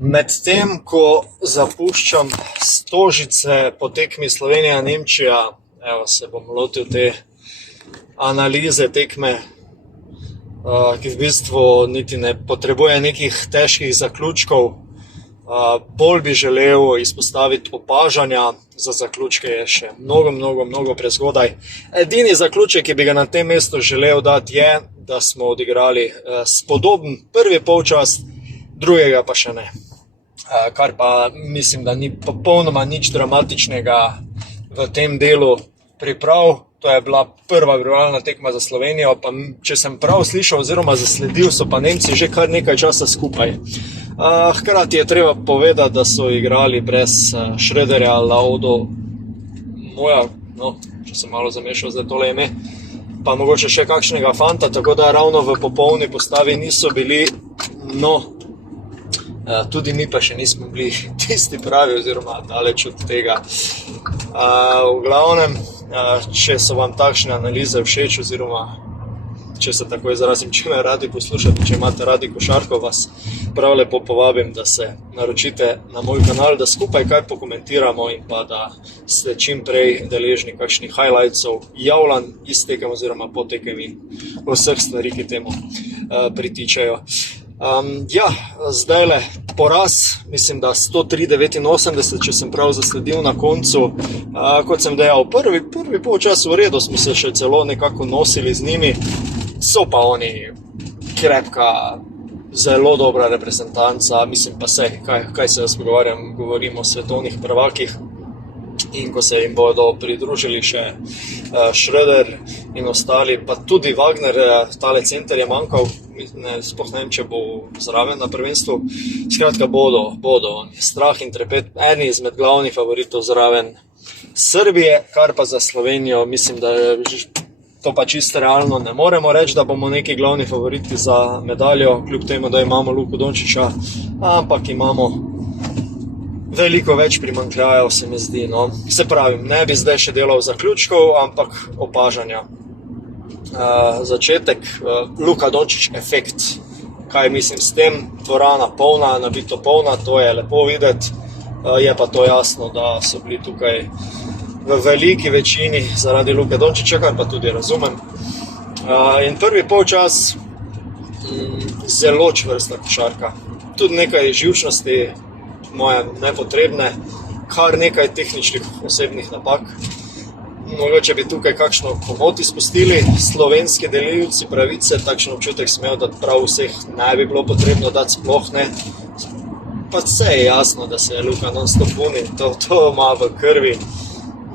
Medtem, ko zapuščam Stožice po tekmi Slovenija-Nemčija, se bom lotil te analize tekme, ki v bistvu niti ne potrebuje nekih težkih zaključkov. Bolj bi želel izpostaviti opažanja, za zaključke je še mnogo prezgodaj. Edini zaključek, ki bi ga na tem mestu želel dati, je, da smo odigrali spodoben prvi polčas, drugega pa še ne. Kar pa mislim, da ni popolnoma nič dramatičnega v tem delu priprav. To je bila prva pripravljalna tekma za Slovenijo, pa če sem prav slišal oziroma zasledil, so pa Nemci že kar nekaj časa skupaj. Hkrati je treba povedati, da so igrali brez Schröderja, Laudo, Moja, če sem malo zamešal zdaj tole ime, pa mogoče še kakšnega fanta, tako da ravno v popolni postavi niso bili, tudi mi pa še nismo bili tisti pravi oziroma daleč od tega. V glavnem, če so vam takšne analize všeč oziroma če se tako izrazim, če me radi poslušate, če imate radi košarko, vas prav lepo povabim, da se naročite na moj kanal, da skupaj kaj pokomentiramo in pa da ste čim prej deležni kakšnih highlightsov, javljanj iz tekem oziroma po tekem in vseh stvari, ki temu pritičajo. Zdajle poraz, mislim, da 103-89, če sem prav zasledil na koncu. Kot sem dejal, prvi polčas v redu, smo se še celo nekako nosili z njimi. So pa oni krepka, zelo dobra reprezentanca, mislim pa kaj se jaz govorim o svetovnih prvakih. In ko se jim bodo pridružili še Schröder in ostali, pa tudi Wagner, tale center je manjkal, sploh ne vem, če bo zraven na prvenstvu. Skratka, bodo strah in trepet, eni izmed glavnih favoritov zraven Srbije, kar pa za Slovenijo, mislim, da je to pa čisto realno. Ne moremo reči, da bomo neki glavni favoriti za medaljo, kljub temu, da imamo Luku Dončića, ampak imamo veliko več primanjkljajev, se mi zdi. Se pravim, ne bi zdaj še delal zaključkov, ampak opažanja. Začetek, Luka Dončić efekt. Kaj mislim s tem? Dvorana polna, nabito polna, to je lepo videti. Je pa to jasno, da so bili tukaj v veliki večini zaradi Luke Dončića, kar pa tudi razumem. In prvi polčas, zelo čvrsta košarka. Tudi nekaj živčnosti, moje nepotrebne, kar nekaj tehničnih osebnih napak. Mogoče bi tukaj kakšno komot izpustili, slovenski delilci pravice, takšen občutek smel, da prav vseh ne bi bilo potrebno dati, sploh ne. Pa vse je jasno, da se je Luka non-stop buni, to ima v krvi.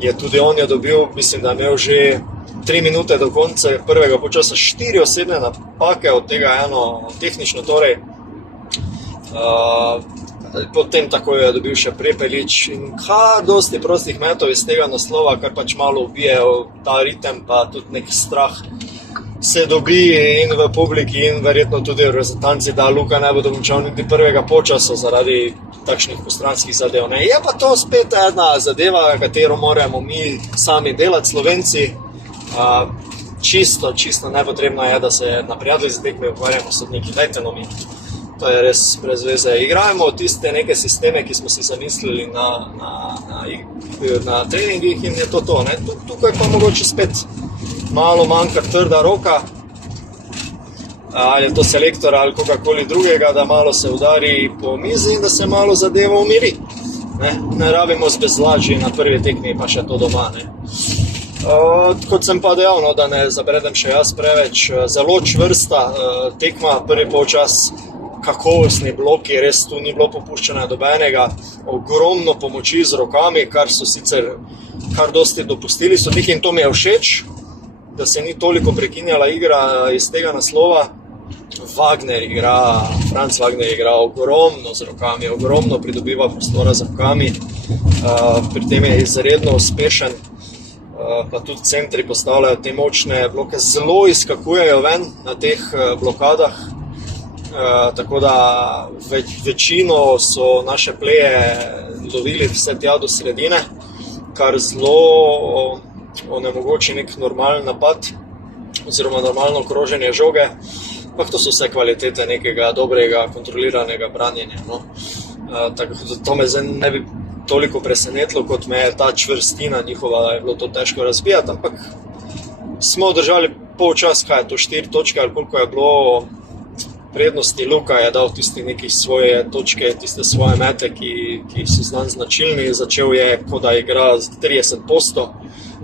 Je tudi on je dobil, mislim, da je imel že 3 minute do konca prvega polčasa 4 osebne napake, od tega eno tehnično, torej. Potem tako je dobil še Prepelič in dosti prostih metov iz tega naslova, kar pač malo ubije ta ritem, pa tudi nek strah se dobi in v publiki in verjetno tudi v reprezentanci, da Luka ne bo dokončal niti prvega polčasa zaradi takšnih postranskih zadev. Je pa to spet ena zadeva, katero moramo mi sami delati, Slovenci. Čisto nepotrebno je, da se na prijatelji za tekme ukvarjamo sodniki, dajte mi. To je res brez veze. Igrajmo tiste neke sisteme, ki smo si zamislili na treningih in je to. Tukaj pa mogoče spet malo manjka trda roka, ali je to selektor ali kogarkoli drugega, da malo se udari po mizi in da se malo zadeva umiri. Ne rabimo zbezlaži na prvi tekmi, pa še to doma. Kot sem pa dejal, da ne zabredem še jaz preveč, zelo čvrsta tekma, prvi polčas, kakovostni bloki, res tu ni bilo popuščanja dobenega, ogromno pomoči z rokami, kar so sicer kar dosti dopustili sodniki in to mi je všeč, da se ni toliko prekinjala igra iz tega naslova. Franz Wagner igra ogromno z rokami, ogromno pridobiva prostora z rokami, pri tem je izredno uspešen, pa tudi centri postavljajo te močne bloke, zelo izskakujejo ven na teh blokadah. Tako da večino so naše pleje lovili vse tja do sredine, kar zelo onemogoči nek normalen napad oziroma normalno kroženje žoge. Ampak to so vse kvalitete nekega dobrega, kontroliranega branjenja. No. Tako da to me zdaj ne bi toliko presenetilo, kot me je ta čvrstina njihova, da je bilo to težko razbijati, ampak smo držali polčas, kaj je to, 4 točke ali koliko je bilo prednosti. Luka je dal tisti neki svoje točke, tiste svoje mete, ki so značilni. Začel je, kot da igra z 30%,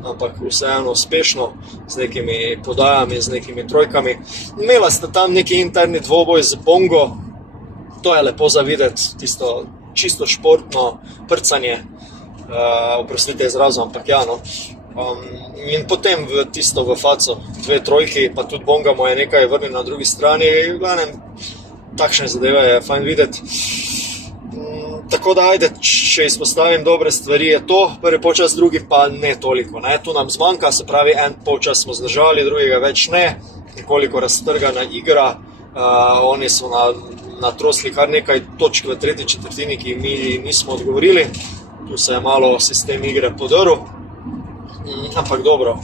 ampak vseeno uspešno, z nekimi podajami, z nekimi trojkami. Imela sta tam neki interni dvoboj z Bongo, to je lepo za videti, tisto čisto športno prcanje, oprostite izrazu, ampak ja, no. In potem tisto v faco, 2 trojki, pa tudi Bonga mu je nekaj vrnil na drugi strani. V glavnem, takšne zadeve je fajn videti. Tako da, ajde, če izpostavim dobre stvari, je to prvi polčas, drugi pa ne toliko. Ne? Tu nam zmanjka, se pravi, en polčas smo zdržali, drugega več ne, nekoliko raztrgana igra. Oni so natrosli kar nekaj točk v tretji četrtini, ki mi nismo odgovorili. Tu se je malo sistem igre podrl. Ampak dobro,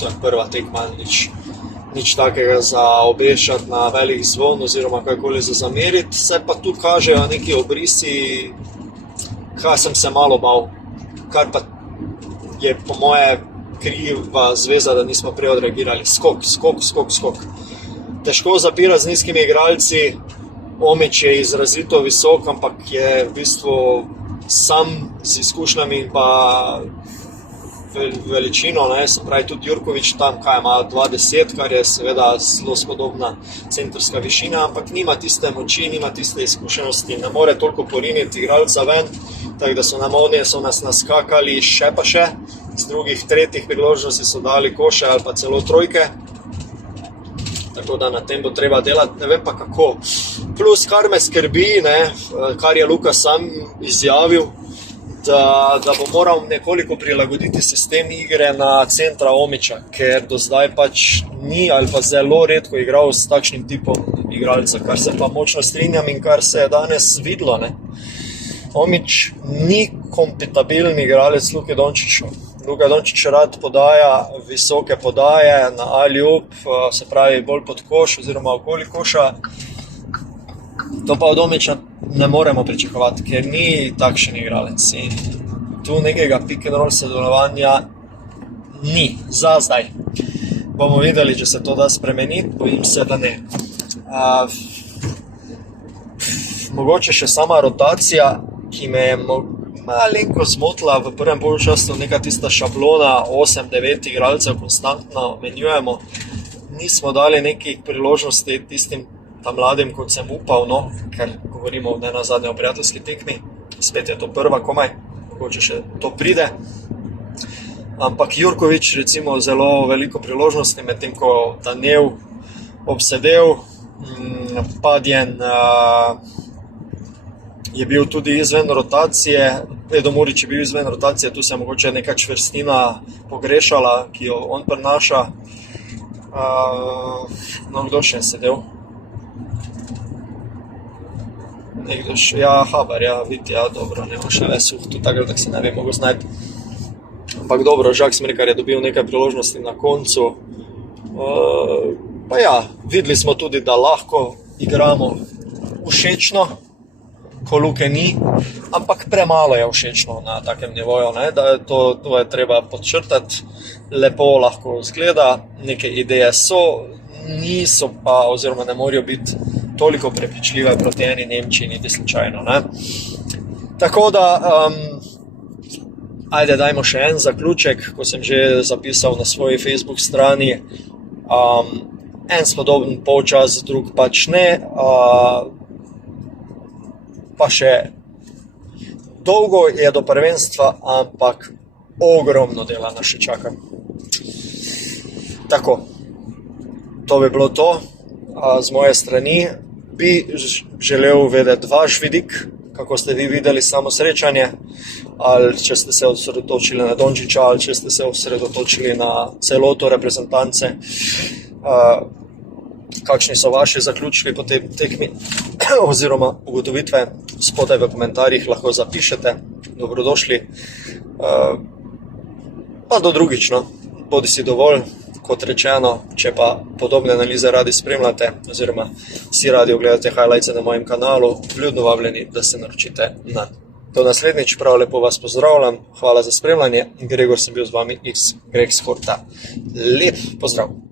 to je prva tekma, nič takega za obešati na velik zvon oziroma kakoli za zameriti. Se pa tu kažejo neki obrisi, kaj sem se malo bal, kar pa je po moje kriva zveza, da nismo prej odreagirali. Skok. Težko zapirati z nizkimi igralci, Omić je izrazito visok, ampak je v bistvu sam z izkušnjami in pa veličino, ne, se pravi tudi Jurković tam, kaj ima 2,10, kar je seveda zelo spodobna centrska višina, ampak nima tiste moči, nima tiste izkušenosti, ne more toliko poriniti igralca ven, tako da so nas naskakali še pa še, z drugih, tretjih priložnosti so dali koše ali pa celo trojke, tako da na tem bo treba delati, ne vem pa kako. Plus, kar me skrbi, ne, kar je Luka sam izjavil, da bo moral nekoliko prilagoditi sistem igre na centra Omića, ker do zdaj pač ni ali pa zelo redko igral s takšnim tipom igralca, kar se pa močno strinjam in kar se je danes videlo. Ne. Omić ni kompatibilni igralec Luke Dončiću. Luka Dončić rad podaja visoke podaje na alley-oop, se pravi bolj pod koš oziroma okoli koša. To pa od Omića ne moremo pričakovati, ker ni takšen igralec. In tu nekega pick and roll sodelovanja ni, za zdaj. Bomo videli, če se to da spremeniti, bojim se, da ne. Mogoče še sama rotacija, ki me je malenko zmotila v prvem polčasu, neka tista šablona 8-9 igralcev konstantno menjujemo. Nismo dali nekih priložnosti tistim tam mladim, kot sem upal, no, ker govorimo ne na zadnje o prijateljski tekmi, spet je to prva komaj, mogoče še to pride. Ampak Jurković recimo zelo veliko priložnosti, medtem ko Danel obsedel, Padjen je bil tudi izven rotacije, Edo Murić je bil izven rotacije, tu se je mogoče neka čvrstina pogrešala, ki jo on prinaša. No, kdo še je sedel? Nekdo še, ja, Haber, ja, vidi, ja, dobro, nema še Vesuh, tu tako se ne vem mogo znajti. Ampak dobro, Žak Smrekar je dobil nekaj priložnosti na koncu. Pa ja, videli smo tudi, da lahko igramo všečno, ko Luke ni, ampak premalo je všečno na takem nivoju, ne, da to je treba podčrtati, lepo lahko izgleda, neke ideje so, niso pa, oziroma ne morajo biti toliko prepričljive proti eni Nemčiji, niti slučajno, ne. Tako da, ajde, dajmo še en zaključek, ko sem že zapisal na svoji Facebook strani, en spodoben polčas, drug pač ne, pa še dolgo je do prvenstva, ampak ogromno dela nas še čaka. Tako, to bi bilo to. Z moje strani bi želel vedeti vaš vidik, kako ste vi videli samo srečanje, ali če ste se osredotočili na Dončića, ali če ste se osredotočili na celoto reprezentance, kakšni so vaši zaključki po tej tekmi oziroma ugotovitve, spodaj v komentarjih lahko zapišete, dobrodošli. Pa do drugič, no, bodi si dovolj, kot rečeno, če pa podobne analize radi spremljate oziroma si radi ogledate highlightse na mojem kanalu, vljudno vabljeni, da se naročite na. Do naslednjič, prav lepo vas pozdravljam, hvala za spremljanje, Gregor sem bil z vami iz Greg Sporta. Lep pozdrav!